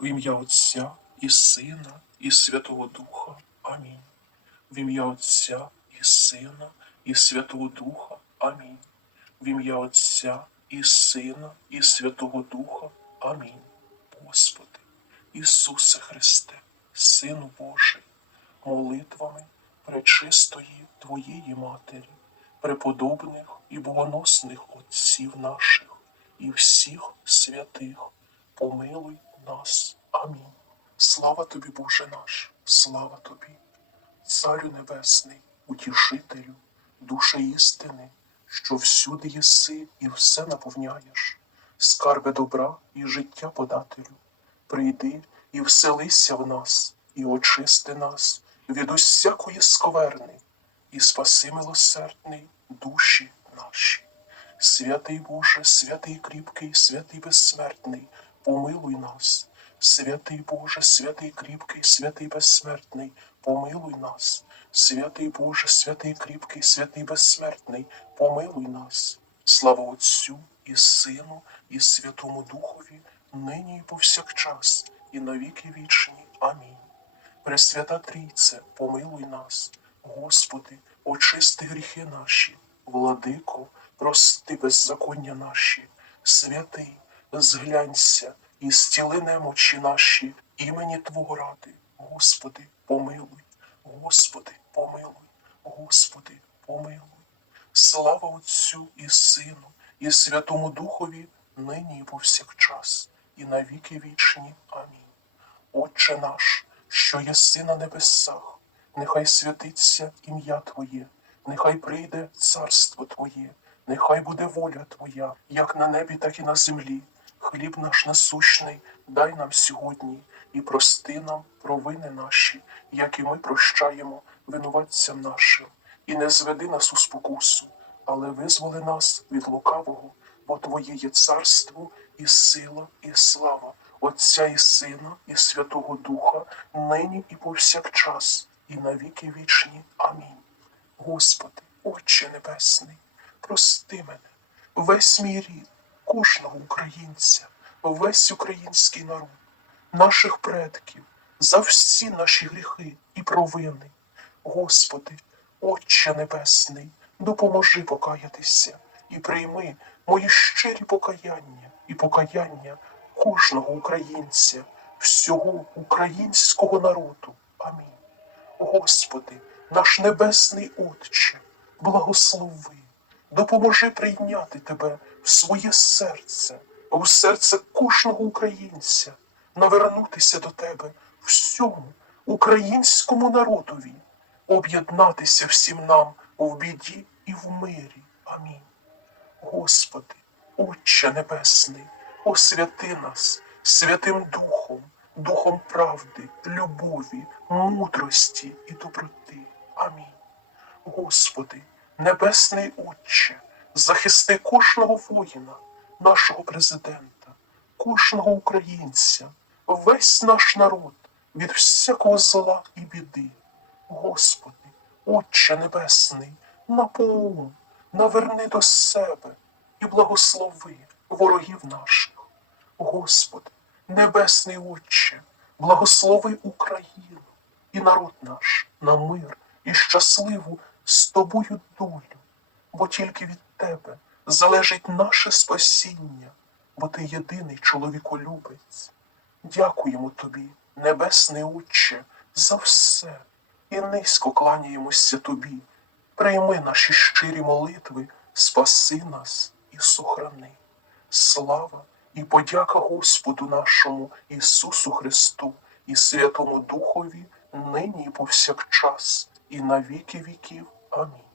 В ім'я Отця і Сина, і Святого Духа. Амінь. В ім'я Отця і Сина, і Святого Духа. Амінь. В ім'я Отця і Сина, і Святого Духа. Амінь. Господи, Ісусе Христе, Сину Божий, молитвами пречистої Твоєї Матері, преподобних і богоносних отців наших і всіх святих, помилуй нас. Амінь. Слава тобі, Боже наш, слава тобі, Царю Небесний, утішителю, душе істини, що всюди єси і все наповняєш, скарби добра і життя подателю. Прийди і вселися в нас, і очисти нас від усякої скверни, і спаси милосердний душі наші. Святий Боже, святий кріпкий, святий безсмертний, помилуй нас. Святий Боже, святий кріпкий, святий безсмертний, помилуй нас. Святий Боже, святий кріпкий, святий безсмертний, помилуй нас. Слава Отцю і Сину, і Святому Духові, нині і повсякчас, і навіки вічні. Амінь. Пресвята Трійце, помилуй нас, Господи, очисти гріхи наші, владико, прости беззаконня наші, святий, зглянься і зціли немочі наші, імені Твого ради, Господи, помилуй, Господи, помилуй, Господи, помилуй. Слава Отцю і Сину, і Святому Духові, нині і повсякчас, і навіки вічні. Амінь. Отче наш, що єси на небесах, нехай святиться ім'я Твоє, нехай прийде царство Твоє, нехай буде воля Твоя, як на небі, так і на землі. Хліб наш насущний, дай нам сьогодні і прости нам провини наші, як і ми прощаємо винуватцям нашим, і не зведи нас у спокусу, але визволи нас від лукавого, бо Твоє є царство і сила, і слава, Отця і Сина, і Святого Духа, нині і повсякчас, і навіки вічні. Амінь. Господи, Отче Небесний, прости мене, весь мій рід, кожного українця, весь український народ, наших предків, за всі наші гріхи і провини. Господи, Отче Небесний, допоможи покаятися і прийми мої щирі покаяння і покаяння кожного українця, всього українського народу. Амінь. Господи, наш Небесний Отче, благослови, допоможи прийняти Тебе в своє серце, в серце кожного українця, навернутися до Тебе всьому українському народові, об'єднатися всім нам в біді і в мирі. Амінь. Господи, Отче Небесний, освяти нас Святим Духом, Духом правди, любові, мудрості і доброти. Амінь. Господи, Небесний Отче, захисти кожного воїна, нашого президента, кожного українця, весь наш народ від всякого зла і біди. Господи, Отче Небесний, наповни, наверни до себе і благослови ворогів наших. Господи, Небесний Отче, благослови Україну і народ наш на мир і щасливу з тобою долю, бо тільки від Тебе залежить наше спасіння, бо Ти єдиний чоловіколюбець. Дякуємо Тобі, Небесний Отче, за все і низько кланяємося Тобі. Прийми наші щирі молитви, спаси нас і сохрани. Слава і подяка Господу нашому Ісусу Христу і Святому Духові, нині і повсякчас, і на віки віків. Амінь.